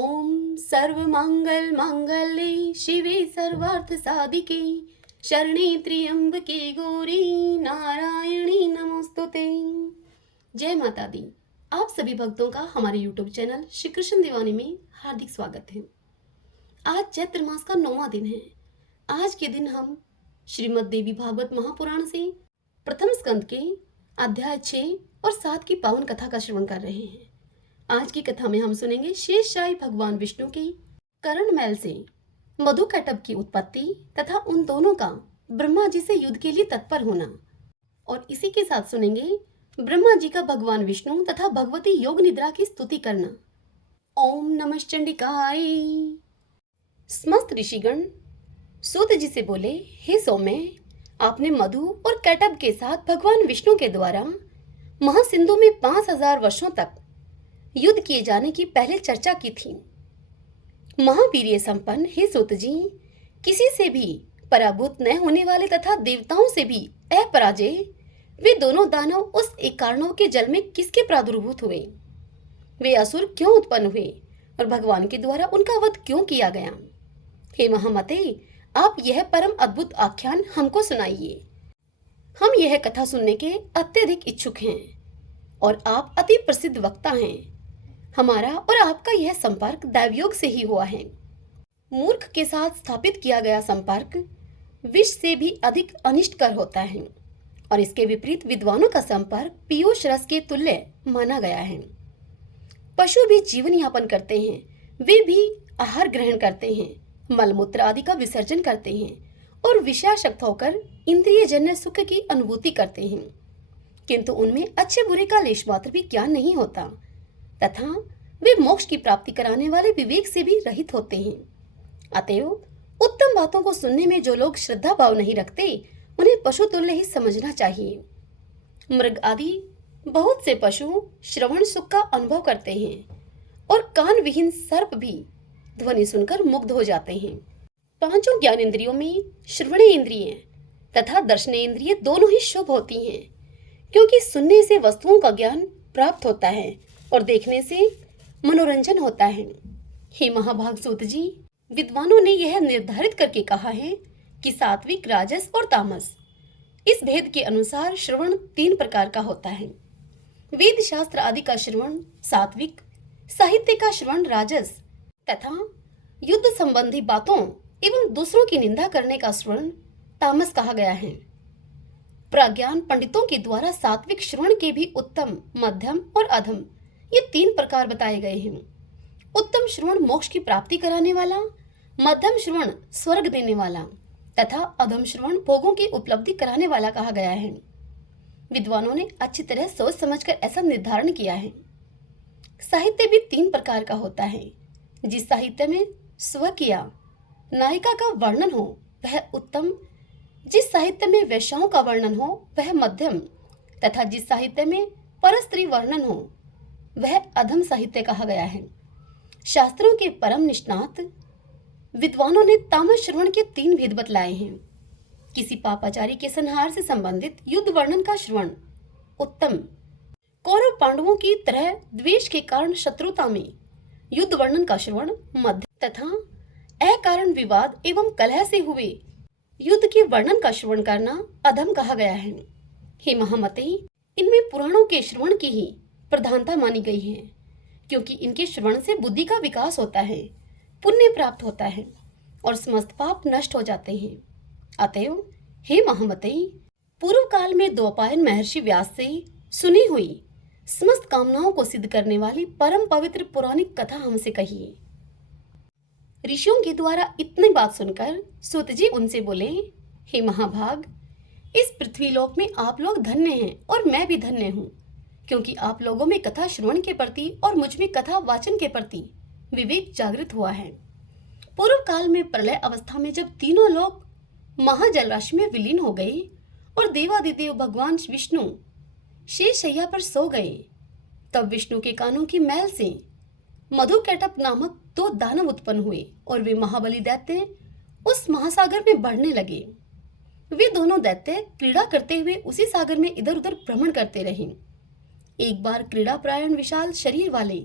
ओम सर्वमंगल मांगल्ये शिवे सर्वार्थ साधिके शरणे त्र्यंबके गौरी नारायणी नमोस्तुते। जय माता दी। आप सभी भक्तों का हमारे यूट्यूब चैनल श्री कृष्ण दीवानी में हार्दिक स्वागत है। आज चैत्र मास का 9वां दिन है। आज के दिन हम श्रीमद् देवी भागवत महापुराण से प्रथम स्कंद के अध्याय 6 और 7 की पावन कथा का श्रवण कर रहे हैं। आज की कथा में हम सुनेंगे शेषशायी भगवान विष्णु की करणमैल से मधु कैटभ की उत्पत्ति तथा उन दोनों का ब्रह्मा जी से युद्ध के लिए तत्पर होना, और इसी के साथ सुनेंगे ब्रह्मा जी का भगवान विष्णु तथा भगवती योग निद्रा की स्तुति करना। ओम नमः चंडिकाय। समस्त ऋषिगण सूत जी से बोले, हे सौम्य, आपने मधु और कैटभ के साथ भगवान विष्णु के द्वारा महासिंधु में 5000 वर्षों तक युद्ध किए जाने की पहले चर्चा की थी। महावीर्य संपन्न हे सूत जी, किसी से भी पराभूत न होने वाले तथा देवताओं से भी अपराजय वे दोनों दानव उस एकार्णव के जल में किसके प्रादुर्भूत हुए? वे असुर क्यों उत्पन्न हुए और भगवान के द्वारा उनका वध क्यों किया गया? हे महामते, आप यह परम अद्भुत आख्यान हमको सुनाइए। हम यह कथा सुनने के अत्यधिक इच्छुक हैं और आप अति प्रसिद्ध वक्ता हैं। हमारा और आपका यह संपर्क दैवयोग से ही हुआ है। मूर्ख के साथ स्थापित किया गया संपर्क विष से भी अधिक अनिष्टकर होता है और इसके विपरीत विद्वानों का संपर्क पीयूष रस के तुल्य माना गया है। पशु भी जीवन यापन करते हैं, वे भी आहार ग्रहण करते हैं, मलमूत्र आदि का विसर्जन करते हैं और विषयाशक्त होकर इंद्रिय जन्य सुख की अनुभूति करते हैं, किंतु उनमें अच्छे बुरे का लेश मात्र भी ज्ञान नहीं होता तथा वे मोक्ष की प्राप्ति कराने वाले विवेक से भी रहित होते हैं। अतएव उत्तम बातों को सुनने में जो लोग श्रद्धा भाव नहीं रखते, उन्हें पशु तुल्य ही समझना चाहिए। मृग आदि बहुत से पशु श्रवण सुख का अनुभव करते हैं और कान विहीन सर्प भी ध्वनि सुनकर मुग्ध हो जाते हैं। पांचों ज्ञान इंद्रियों में श्रवण इंद्रिय तथा दर्शन इंद्रिय दोनों ही शुभ होती हैं, क्योंकि सुनने से वस्तुओं का ज्ञान प्राप्त होता है और देखने से मनोरंजन होता है। हे महाभाग सूत जी, विद्वानों ने यह निर्धारित करके कहा है कि सात्विक, राजस और तामस, इस भेद के अनुसार श्रवण 3 प्रकार का होता है। वेद शास्त्र आदि का श्रवण सात्विक, साहित्य का श्रवण राजस तथा युद्ध संबंधी बातों एवं दूसरों की निंदा करने का श्रवण तामस कहा गया है। प्रज्ञान पंडितों के द्वारा सात्विक श्रवण के भी उत्तम, मध्यम और अधम, ये 3 प्रकार बताए गए हैं। उत्तम श्रवण मोक्ष की प्राप्ति कराने वाला, मध्यम श्रवण स्वर्ग देने वाला तथा अधम श्रवण भोगों की उपलब्धि कराने वाला कहा गया है। विद्वानों ने अच्छी तरह सोच समझकर ऐसा निर्धारण किया है। साहित्य भी 3 प्रकार का होता है। जिस साहित्य में स्वकीय नायिका का वर्णन हो वह उत्तम, जिस साहित्य में वेश्याओं का वर्णन हो वह मध्यम तथा जिस साहित्य में परस्त्री वर्णन हो वह अधम साहित्य कहा गया है। शास्त्रों के परम निष्णात विद्वानों ने तामस श्रवण के 3 भेद बतलाए हैं। किसी पापाचारी के संहार से संबंधित युद्ध वर्णन का श्रवण उत्तम, कौरव पांडवों की तरह द्वेष के कारण शत्रुता में युद्ध वर्णन का श्रवण मध्य तथा अकारण विवाद एवं कलह से हुए युद्ध के वर्णन का श्रवण करना अधम कहा गया है। हे महामते, इनमें पुराणों के श्रवण की ही प्रधानता मानी गई है, क्योंकि इनके श्रवण से बुद्धि का विकास होता है, पुण्य प्राप्त होता है और समस्त पाप नष्ट हो जाते हैं। अतएव हे महामते, पूर्व काल में द्वैपायन महर्षि व्यास से सुनी हुई समस्त कामनाओं को सिद्ध करने वाली परम पवित्र पौराणिक कथा हमसे कहिए। ऋषियों के द्वारा इतनी बात सुनकर सूत जी उनसे बोले, हे महाभाग, इस पृथ्वीलोक में आप लोग धन्य हैं और मैं भी धन्य हूँ, क्योंकि आप लोगों में कथा श्रवण के प्रति और मुझ में कथा वाचन के प्रति विवेक जागृत हुआ है। पूर्व काल में प्रलय अवस्था में जब तीनों लोग महाजल राशि में विलीन हो गए और देवादिदेव भगवान विष्णु शेषशैया पर सो गए, तब विष्णु के कानों की मैल से मधु कैटभ नामक 2 दानव उत्पन्न हुए और वे महाबली दैत्य उस महासागर में बढ़ने लगे। वे दोनों दैत्य क्रीड़ा करते हुए उसी सागर में इधर उधर भ्रमण करते रहे। एक बार क्रीड़ा प्रायण विशाल शरीर वाले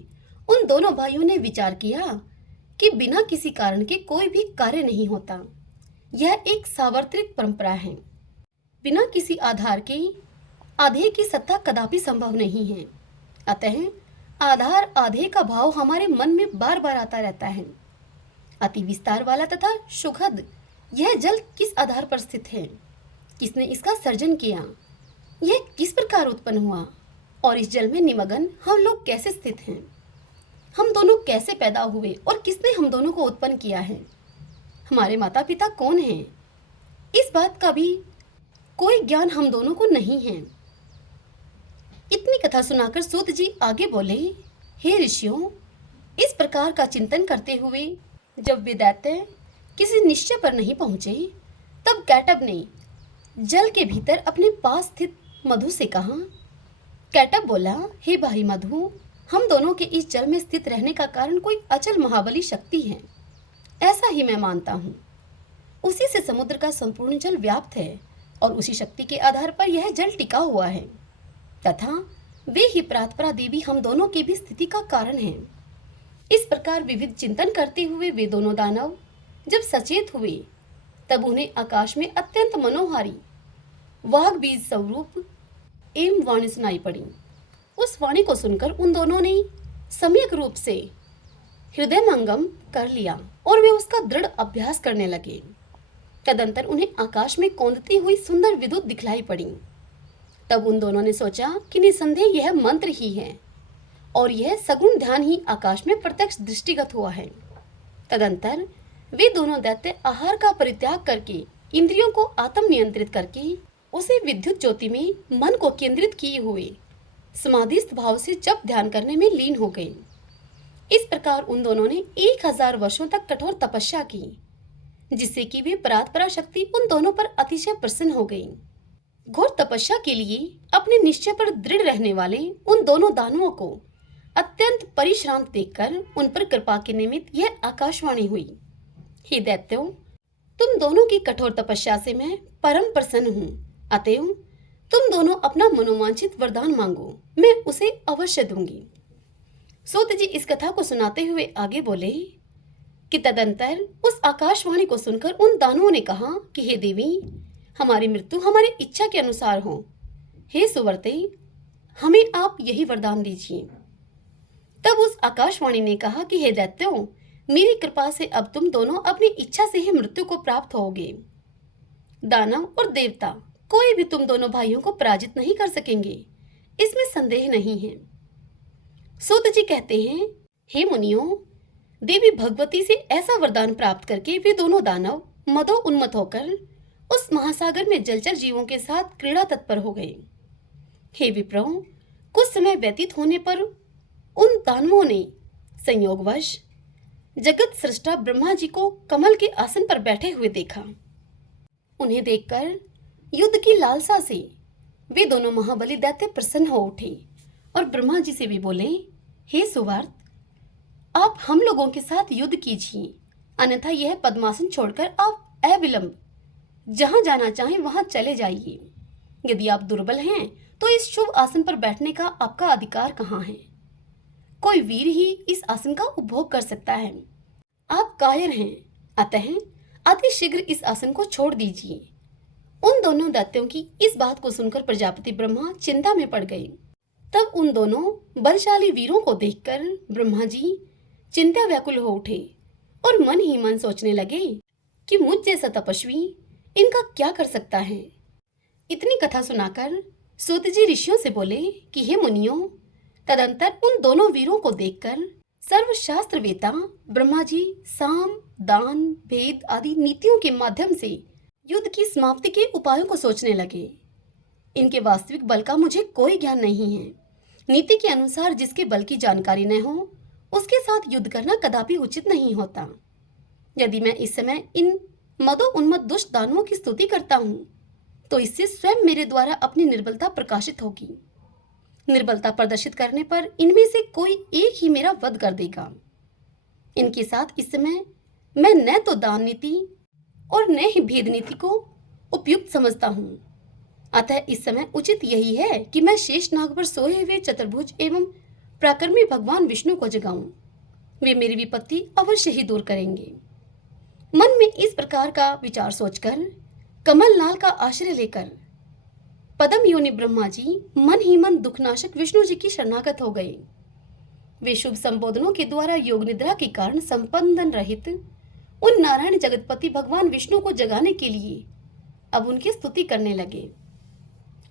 उन दोनों भाइयों ने विचार किया कि बिना किसी कारण के कोई भी कार्य नहीं होता। यह एक सार्वत्रिक परंपरा है। बिना किसी आधार के आधे की सत्ता कदापि संभव नहीं है। अतः आधार आधे का भाव हमारे मन में बार बार आता रहता है। अति विस्तार वाला तथा सुखद यह जल किस आधार पर स्थित है? किसने इसका सर्जन किया? यह किस प्रकार उत्पन्न हुआ? और इस जल में निमग्न हम लोग कैसे स्थित हैं? हम दोनों कैसे पैदा हुए और किसने हम दोनों को उत्पन्न किया है? हमारे माता पिता कौन हैं? इस बात का भी कोई ज्ञान हम दोनों को नहीं है। इतनी कथा सुनाकर सूत जी आगे बोले, हे ऋषियों, इस प्रकार का चिंतन करते हुए जब वे दैत्य किसी निश्चय पर नहीं पहुंचे, तब कैटब ने जल के भीतर अपने पास स्थित मधु से कहा। कैटब बोला, हे भाई मधु, हम दोनों के इस जल में स्थित रहने का कारण कोई अचल महाबली शक्ति है, ऐसा ही मैं मानता हूँ। उसी से समुद्र का संपूर्ण जल व्याप्त है और उसी शक्ति के आधार पर यह जल टिका हुआ है तथा वे ही प्रातपरा देवी हम दोनों की भी स्थिति का कारण है। इस प्रकार विविध चिंतन करते हुए वे दोनों दानव जब सचेत हुए, तब उन्हें आकाश में अत्यंत मनोहारी वाघ बीज स्वरूप एवं वाणी सुनाई पड़ी। उस वाणी को सुनकर उन दोनों ने सम्यक रूप से हृदयंगम कर लिया और वे उसका दृढ़ अभ्यास करने लगे। तदंतर उन्हें आकाश में कौंधती हुई सुंदर विद्युत दिखलाई पड़ी। तब उन दोनों ने सोचा कि निसंदेह यह मंत्र ही है और यह सगुण ध्यान ही आकाश में प्रत्यक्ष दृष्टिगत हुआ है। तदंतर वे दोनों दैत्य आहार का परित्याग करके इंद्रियों को आत्म नियंत्रित करके उसे विद्युत ज्योति में मन को केंद्रित किए हुए समाधिस्थ भाव से जप ध्यान करने में लीन हो गए। इस प्रकार उन दोनों ने 1000 वर्षों तक कठोर तपस्या की, जिससे कि वे परात्परा शक्ति उन दोनों पर अतिशय प्रसन्न हो गई। घोर तपस्या के लिए अपने निश्चय पर दृढ़ रहने वाले उन दोनों दानवों को अत्यंत परिश्रांत देखकर उन पर कृपा के निमित्त यह आकाशवाणी हुई। हे दैत्यों, तुम दोनों की कठोर तपस्या से मैं परम प्रसन्न हूँ। अतएव तुम दोनों अपना मनोवांछित वरदान मांगो, मैं उसे अवश्य दूंगी। सूत जी इस कथा को सुनाते हुए आगे बोले कि तदंतर उस आकाशवाणी को सुनकर उन दानवों ने कहा कि हे देवी, हमारी मृत्यु हमारी इच्छा के अनुसार हो। हे सुवर्ते, हमें आप यही वरदान दीजिए। तब उस आकाशवाणी ने कहा कि हे दैत्यों, मेरी कृपा से अब तुम दोनों अपनी इच्छा से ही मृत्यु को प्राप्त होगे। दानव और देवता कोई भी तुम दोनों भाइयों को पराजित नहीं कर सकेंगे, इसमें संदेह नहीं है। सूत जी कहते हैं, हे मुनियों, देवी भगवती से ऐसा वरदान प्राप्त करके वे दोनों दानव मदो उन्मत्त होकर उस महासागर में जलचर जीवों के साथ क्रीड़ा तत्पर हो गए। हे विप्रो, कुछ समय व्यतीत होने पर उन दानवों ने संयोगवश जगत सृष्टा ब्रह्मा जी को कमल के आसन पर बैठे हुए देखा। उन्हें देखकर युद्ध की लालसा से वे दोनों महाबली दैत्य प्रसन्न हो उठे और ब्रह्मा जी से भी बोले, हे सुवर्त, आप हम लोगों के साथ युद्ध कीजिए, अन्यथा यह पद्मासन छोड़कर आप अविलंब जहां जाना चाहें वहां चले जाइए। यदि आप दुर्बल हैं तो इस शुभ आसन पर बैठने का आपका अधिकार कहाँ है? कोई वीर ही इस आसन का उपभोग कर सकता है। आप कायर हैं, अतः अति शीघ्र इस आसन को छोड़ दीजिए। उन दोनों दैत्यों की इस बात को सुनकर प्रजापति ब्रह्मा चिंता में पड़ गए। तब उन दोनों बलशाली वीरों को देखकर ब्रह्मा जी चिंता व्याकुल हो उठे और मन ही मन सोचने लगे कि मुझ जैसा तपस्वी इनका क्या कर सकता है। इतनी कथा सुनाकर सूत जी ऋषियों से बोले कि हे मुनियों, तदंतर उन दोनों वीरों को देखकर सर्वशास्त्र वेता ब्रह्मा जी साम, दान, भेद आदि नीतियों के माध्यम से युद्ध की समाप्ति के उपायों को सोचने लगे। इनके वास्तविक बल का मुझे कोई ज्ञान नहीं है। नीति के अनुसार जिसके बल की जानकारी न हो, उसके साथ युद्ध करना कदापि उचित नहीं होता। यदि मैं इस समय इन मदो उन्मत्त दुष्ट दानवों की स्तुति करता हूँ, तो इससे स्वयं मेरे द्वारा अपनी निर्बलता प्रकाशित होगी। निर्बलता प्रदर्शित करने पर इनमें से कोई एक ही मेरा वध कर देगा। इनके साथ इस समय मैं न तो दान नीति और न ही भेद नीति को उपयुक्त समझता हूँ। अतः इस समय उचित यही है कि मैं शेष नाग पर सोए हुए चतुर्भुज एवं प्राकर्म में भगवान विष्णु को जगाऊं, वे मेरी विपत्ति अवश्य ही दूर करेंगे। मन में इस प्रकार का विचार सोचकर कमल नाल का आश्रय लेकर पदम योनि ब्रह्मा जी मन ही मन दुखनाशक विष्णु जी की शरणागत हो गए। वे शुभ संबोधनों के द्वारा योग निद्रा के कारण संपंदन रहित उन नारायण जगतपति भगवान विष्णु को जगाने के लिए अब उनकी स्तुति करने लगे।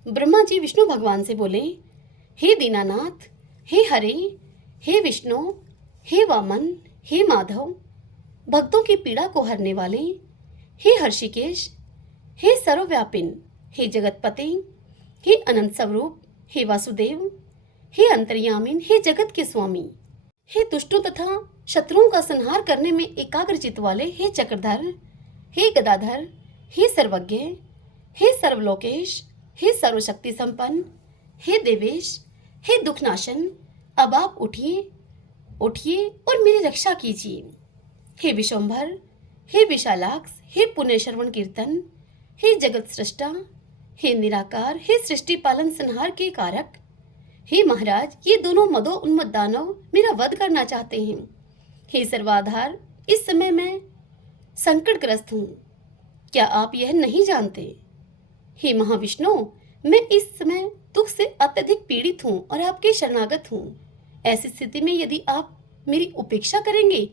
ब्रह्मा जी विष्णु भगवान से बोले, हे दीनानाथ, हे हरे, हे विष्णु, हे वामन, हे माधव, भक्तों की पीड़ा को हरने वाले, हे हर्षिकेश, हे सर्वव्यापिन, हे जगतपते, हे अनंत स्वरूप, हे वासुदेव, हे अंतर्यामिन, हे जगत के स्वामी, हे दुष्टों तथा शत्रुओं का संहार करने में एकाग्र चित्त वाले, हे चक्रधर, हे गदाधर, हे सर्वज्ञ, हे सर्वलोकेश, हे सर्वशक्ति संपन्न, हे देवेश, हे दुखनाशन, अब आप उठिए, उठिए और मेरी रक्षा कीजिए। हे विश्वंभर, हे विशालाक्ष, हे पुण्य श्रवण कीर्तन, हे जगत सृष्टा, हे निराकार, हे सृष्टि पालन संहार के कारक, हे महाराज, ये दोनों मदो उन्मत्त दानव मेरा वध करना चाहते हैं। हे सर्वाधार, इस समय मैं संकटग्रस्त हूँ, क्या आप यह नहीं जानते? हे महाविष्णु, मैं इस समय दुख से अत्यधिक पीड़ित हूँ और आपके शरणागत हूँ। ऐसी स्थिति में यदि आप मेरी उपेक्षा करेंगे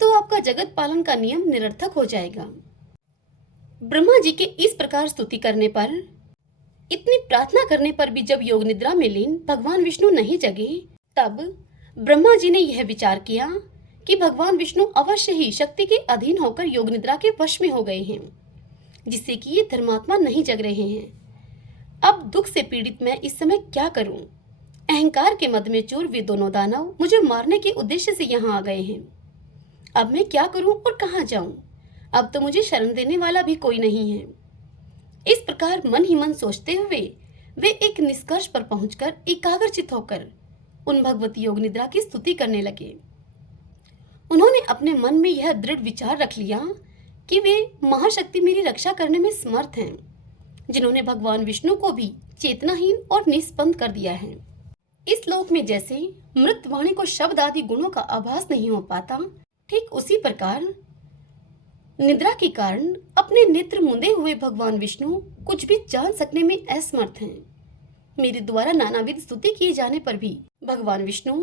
तो आपका जगत पालन का नियम निरर्थक हो जाएगा। ब्रह्मा जी के इस प्रकार स्तुति करने पर, इतनी प्रार्थना करने पर भी जब योग निद्रा में लीन भगवान विष्णु नहीं जगे, तब ब्रह्मा जी ने यह विचार किया कि भगवान विष्णु अवश्य ही शक्ति के अधीन होकर योग निद्रा के वश में हो गए हैं, जिससे कि ये धर्मात्मा नहीं जग रहे हैं। अब दुख से पीड़ित मैं इस समय क्या करूं? अहंकार के मद में चूर वे दोनों दानव मुझे मारने के उद्देश्य से यहाँ आ गए हैं। अब मैं क्या करूं और कहाँ जाऊं? अब तो मुझे शरण देने वाला भी कोई नहीं है। इस प्रकार मन ही मन सोचते हुए वे एक निष्कर्ष पर पहुंचकर एकाग्रचित होकर उन भगवती योग निद्रा की स्तुति करने लगे। उन्होंने अपने मन में यह दृढ़ विचार रख लिया कि वे महाशक्ति मेरी रक्षा करने में समर्थ हैं, जिन्होंने भगवान विष्णु को भी चेतनाहीन और निस्पंद कर दिया है। इस लोक में जैसे मृत वाणी को शब्द आदि गुणों का आभास नहीं हो पाता, ठीक उसी प्रकार निद्रा के कारण अपने नेत्र मूंदे हुए भगवान विष्णु कुछ भी जान सकने में असमर्थ हैं। मेरे द्वारा नानाविध स्तुति किए जाने पर भी भगवान विष्णु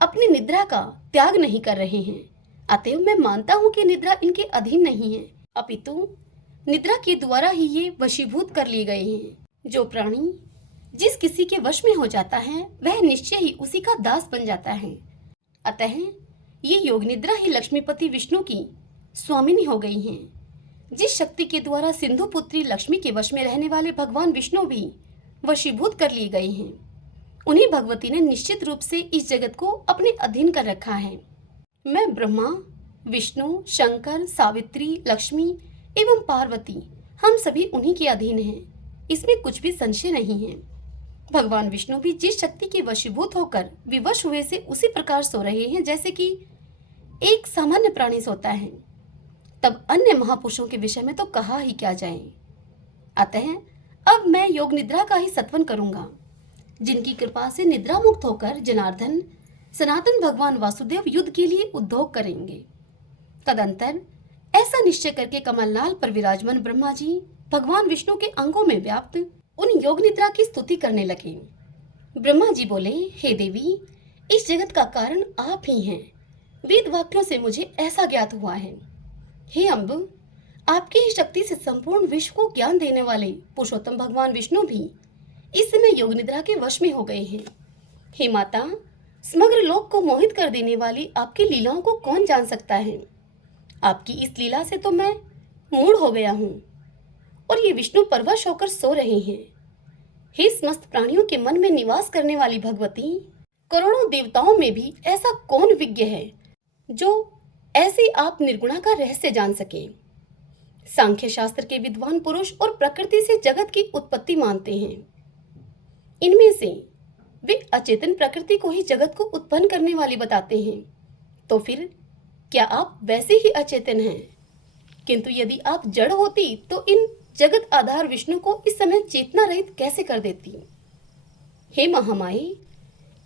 अपनी निद्रा का त्याग नहीं कर रहे हैं। अतएव मैं मानता हूँ कि निद्रा इनके अधीन नहीं है, अपितु निद्रा के द्वारा ही ये वशीभूत कर लिए गए हैं। जो प्राणी जिस किसी के वश में हो जाता है वह निश्चय ही उसी का दास बन जाता है। अतः ये योग निद्रा ही लक्ष्मीपति विष्णु की स्वामिनी हो गई हैं। जिस शक्ति के द्वारा सिंधु पुत्री लक्ष्मी के वश में रहने वाले भगवान विष्णु भी वशीभूत कर लिए गए हैं, उन्हीं भगवती ने निश्चित रूप से इस जगत को अपने अधीन कर रखा है। मैं ब्रह्मा, विष्णु, शंकर, सावित्री, लक्ष्मी एवं पार्वती, हम सभी उन्हीं के अधीन हैं, इसमें कुछ भी संशय नहीं है। भगवान विष्णु भी जिस शक्ति के वशीभूत होकर विवश हुए से उसी प्रकार सो रहे हैं जैसे कि एक सामान्य प्राणी सोता है। तब अन्य महापुरुषों के विषय में तो कहा ही क्या जाए। अतः अब मैं योग निद्रा का ही सत्वन करूंगा, जिनकी कृपा से निद्रा मुक्त होकर जनार्दन सनातन भगवान वासुदेव युद्ध के लिए उद्योग करेंगे। तदंतर ऐसा निश्चय करके कमलनाल पर विराजमान ब्रह्मा जी भगवान विष्णु के अंगों में व्याप्त उन योग निद्रा की स्तुति करने लगे। ब्रह्मा जी बोले, हे देवी, इस जगत का कारण आप ही हैं। वेद वाक्यों से मुझे ऐसा ज्ञात हुआ है। हे अम्ब, आपकी ही शक्ति से संपूर्ण विश्व को ज्ञान देने वाले पुरुषोत्तम भगवान विष्णु भी इस समय योग निद्रा के वश में हो गए हैं। हे माता, समग्र लोक को मोहित कर देने वाली आपकी लीलाओं को कौन जान सकता है। आपकी इस लीला से तो मैं मूढ़ हो गया हूँ और ये विष्णु परवश होकर सो रहे हैं। हे समस्त प्राणियों के मन में निवास करने वाली भगवती, करोड़ों देवताओं में भी ऐसा कौन विज्ञ है जो ऐसी आप निर्गुणा का रहस्य जान सके। सांख्य शास्त्र के विद्वान पुरुष और प्रकृति से जगत की उत्पत्ति मानते हैं। इनमें से वे अचेतन प्रकृति को ही जगत को उत्पन्न करने वाली बताते हैं। तो फिर क्या आप वैसे ही अचेतन हैं? किंतु यदि आप जड़ होती तो इन जगत आधार विष्णु को इस समय चेतना रहित कैसे कर देती। हे महामाई,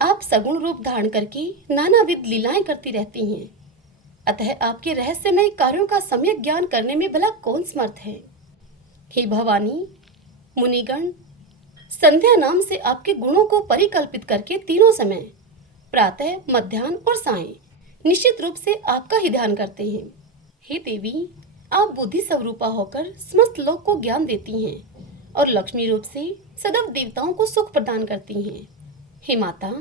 आप सगुण रूप धारण करके नानाविध लीलाएं करती रहती हैं, अतः आपके रहस्यमय कार्यों का सम्यक ज्ञान करने में भला कौन समर्थ है। हे भवानी, मुनिगण संध्या नाम से आपके गुणों को परिकल्पित करके तीनों समय प्रातः, मध्याह्न और सायं निश्चित रूप से आपका ही ध्यान करते हैं। हे देवी, आप बुद्धि स्वरूपा होकर समस्त लोक को ज्ञान देती हैं और लक्ष्मी रूप से सदैव देवताओं को सुख प्रदान करती हैं। हे माता,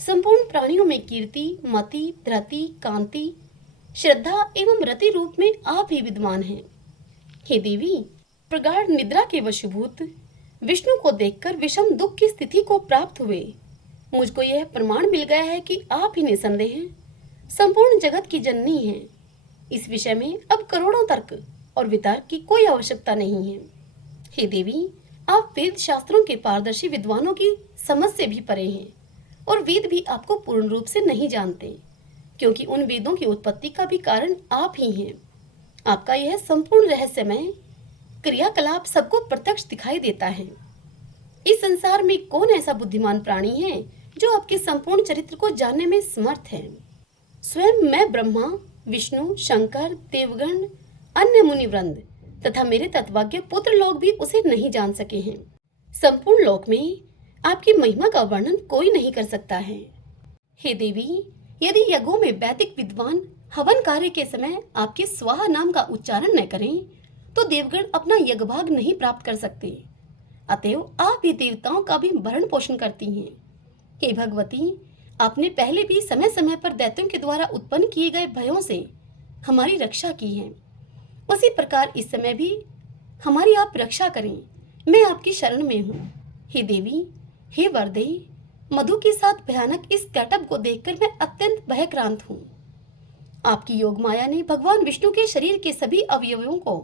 संपूर्ण प्राणियों में कीर्ति, मति, धृति, कांति, श्रद्धा एवं रति रूप में आप ही विद्वान हैं। हे देवी, प्रगाढ़ निद्रा के वशीभूत विष्णु को देखकर विषम दुख की स्थिति को प्राप्त हुए मुझको यह प्रमाण मिल गया है कि आप ही निसंदेह संपूर्ण जगत की जननी हैं। इस विषय में अब करोड़ों तर्क और वितर्क की कोई आवश्यकता नहीं है। हे देवी, आप वेद शास्त्रों के पारदर्शी विद्वानों की समझ से भी परे हैं और वेद भी आपको पूर्ण रूप से नहीं जानते, क्योंकि उन वेदों की उत्पत्ति का भी कारण आप ही हैं। आपका यह संपूर्ण रहस्यमय क्रियाकलाप सबको प्रत्यक्ष दिखाई देता है। इस संसार में कौन ऐसा बुद्धिमान प्राणी है जो आपके संपूर्ण चरित्र को जानने में समर्थ है। स्वयं मैं ब्रह्मा, विष्णु, शंकर, देवगण, अन्य मुनिवृंद तथा मेरे तत्वज्ञ पुत्र लोग भी उसे नहीं जान सके हैं। संपूर्ण लोक में आपकी महिमा का वर्णन कोई नहीं कर सकता है। हे देवी, यदि यज्ञों में वैदिक विद्वान हवन कार्य के समय आपके स्वाहा नाम का उच्चारण न करें तो देवगण अपना यज्ञभाग नहीं प्राप्त कर सकते। अतएव आप भी देवताओं का भी भरण पोषण करती हैं। हे भगवती, आपने पहले भी समय समय पर दैत्यों के द्वारा उत्पन्न किए गए भयों से हमारी रक्षा की है, उसी प्रकार इस समय भी हमारी आप रक्षा करें। मैं आपकी शरण में हूँ। हे देवी, हे वरदे, मधु के साथ भयानक इस कैटअप को देखकर मैं अत्यंत भयक्रांत हूँ। आपकी योग माया ने भगवान विष्णु के शरीर के सभी अवयवों को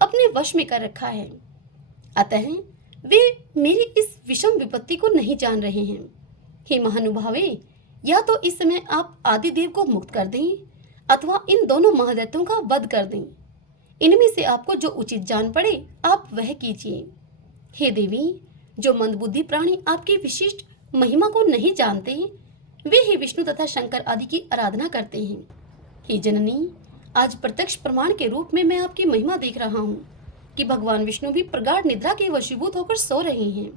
अपने वश में कर रखा है, अतः वे मेरी इस विषम विपत्ति को नहीं जान रहे हैं। हे महानुभावे, या तो इस समय आप आदिदेव को मुक्त कर दें अथवा इन दोनों महादैत्यों का वध कर दें। इनमें से आपको जो उचित जान पड़े आप वह कीजिए। हे देवी, जो मंदबुद्धि प्राणी आपकी विशिष्ट महिमा को नहीं जानते वे ही विष्णु तथा शंकर आदि की आराधना करते हैं। हे जननी, आज प्रत्यक्ष प्रमाण के रूप में मैं आपकी महिमा देख रहा हूँ कि भगवान विष्णु भी प्रगाढ़ निद्रा के वशीभूत होकर सो रहे हैं।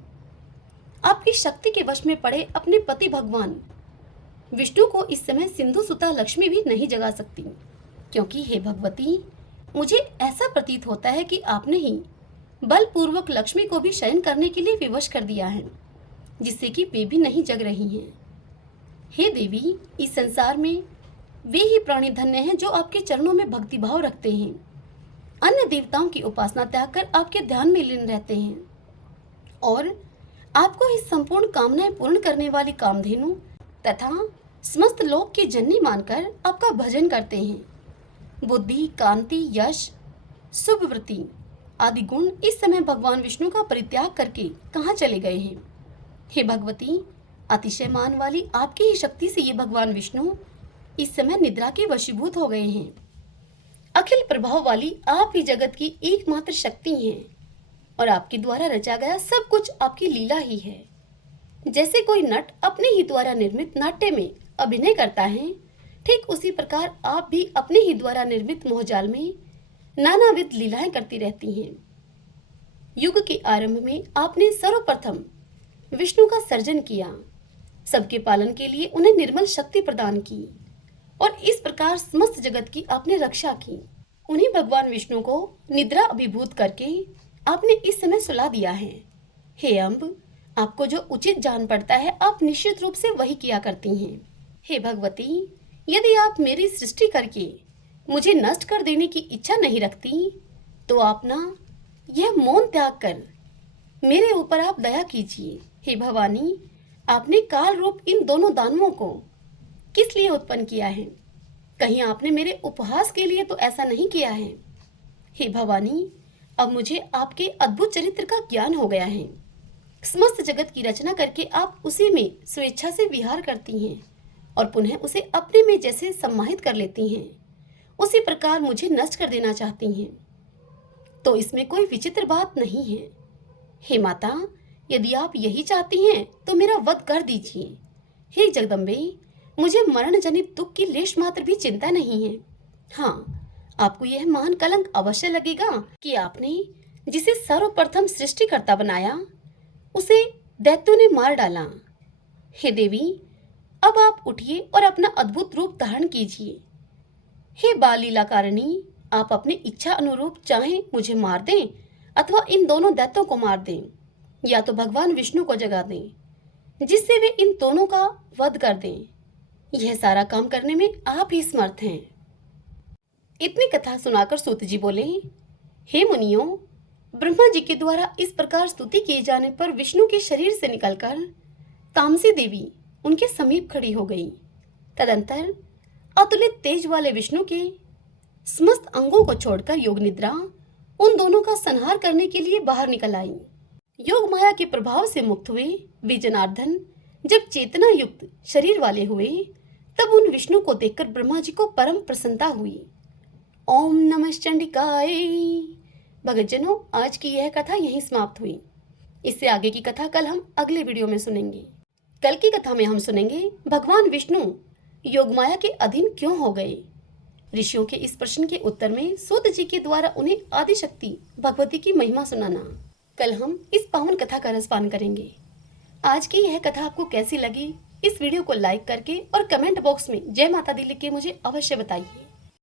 आपकी शक्ति के वश में पड़े अपने पति भगवान विष्णु को इस समय सिंधु सुता लक्ष्मी भी नहीं जगा सकती, क्योंकि हे भगवती, मुझे ऐसा प्रतीत होता है कि आपने ही बलपूर्वक लक्ष्मी को भी शयन करने के लिए विवश कर दिया है, जिससे कि वे भी नहीं जग रही हैं। हे देवी, इस संसार में वे ही प्राणी धन्य हैं जो आपके चरणों में भक्तिभाव रखते हैं, अन्य देवताओं की उपासना त्याग कर आपके ध्यान में लीन रहते हैं और आपको ही संपूर्ण कामनाएं पूर्ण करने वाली कामधेनु तथा समस्त लोक की जननी मानकर आपका भजन करते हैं। बुद्धि, कांति, यश, शुभवृत्ति आदि गुण इस समय भगवान विष्णु का परित्याग करके कहाँ चले गए हैं। हे भगवती, अतिशय मान वाली आपकी ही शक्ति से ये भगवान विष्णु इस समय निद्रा के वशीभूत हो गए हैं। अखिल प्रभाव वाली आप ही जगत की एकमात्र शक्ति हैं और आपके द्वारा रचा गया सब कुछ आपकी लीला ही है। जैसे कोई नट अपने ही द्वारा निर्मित नाट्य में अभिनय करता है, ठीक उसी प्रकार आप भी अपने ही द्वारा निर्मित मोहजाल में नानाविध लीलाएं करती रहती हैं। युग के आरंभ में आपने सर्वप्रथम विष्णु का सर्जन किया, सबके पालन के लिए उन्हें निर्मल शक्ति प्रदान की और इस प्रकार समस्त जगत की आपने रक्षा की। उन्हीं भगवान विष्णु को निद्रा अभिभूत करके आपने इस समय सुला दिया है। हे अम्ब, आपको जो उचित जान पड़ता है आप निश्चित रूप से वही किया करती हैं। हे भगवती, यदि आप मेरी सृष्टि करके मुझे नष्ट कर देने की इच्छा नहीं रखती तो आप ना यह मौन त्याग कर मेरे ऊपर आप दया कीजिए। हे भवानी, आपने काल रूप इन दोनों दानवों को किस लिए उत्पन्न किया है? कहीं आपने मेरे उपहास के लिए तो ऐसा नहीं किया है। हे भवानी, अब मुझे आपके अद्भुत चरित्र का ज्ञान हो गया है। समस्त जगत की रचना करके आप उसी में स्वेच्छा से विहार करती हैं और पुनः उसे अपने में जैसे सम्माहित कर लेती हैं, उसी प्रकार मुझे नष्ट कर देना चाहती हैं। तो इसमें कोई विचित्र बात नहीं है। हे माता, यदि आप यही चाहती हैं तो मेरा वध कर दीजिए। हे जगदम्बे, मुझे मरण जनित दुख की लेश मात्र भी चिंता नहीं है। हाँ, आपको यह महान कलंक अवश्य लगेगा कि आपने जिसे सर्वप्रथम सृष्टिकर्ता बनाया उसे दैत्यों ने मार डाला। हे देवी, अब आप उठिए और अपना अद्भुत रूप धारण कीजिए। हे बाल लीलाकारिणी, आप अपनी इच्छा अनुरूप चाहे मुझे मार दें अथवा इन दोनों दैत्यों को मार दें, या तो भगवान विष्णु को जगा दें जिससे वे इन दोनों का वध कर दें। यह सारा काम करने में आप ही समर्थ हैं। इतनी कथा सुनाकर सूत जी बोले, हे मुनियों, ब्रह्मा जी के द्वारा इस प्रकार स्तुति किए जाने पर विष्णु के शरीर से निकलकर तामसी देवी उनके समीप खड़ी हो गई। तदंतर अतुलित तेज वाले विष्णु के समस्त अंगों को छोड़कर योग निद्रा उन दोनों का संहार करने के लिए बाहर निकल आई। योग माया के प्रभाव से मुक्त हुए वे जनार्दन जब चेतना युक्त शरीर वाले हुए तब उन विष्णु को देखकर ब्रह्मा जी को परम प्रसन्नता हुई। ओम नमः चंडिकाय। भगतजनों, आज की यह कथा यहीं समाप्त हुई। इससे आगे की कथा कल हम अगले वीडियो में सुनेंगे। कल की कथा में हम सुनेंगे भगवान विष्णु योगमाया के अधीन क्यों हो गए। ऋषियों के इस प्रश्न के उत्तर में सूत जी के द्वारा उन्हें आदिशक्ति भगवती की महिमा सुनाना। कल हम इस पावन कथा का रसपान करेंगे। आज की यह कथा आपको कैसी लगी, इस वीडियो को लाइक करके और कमेंट बॉक्स में जय माता दी लिख के मुझे अवश्य बताइए।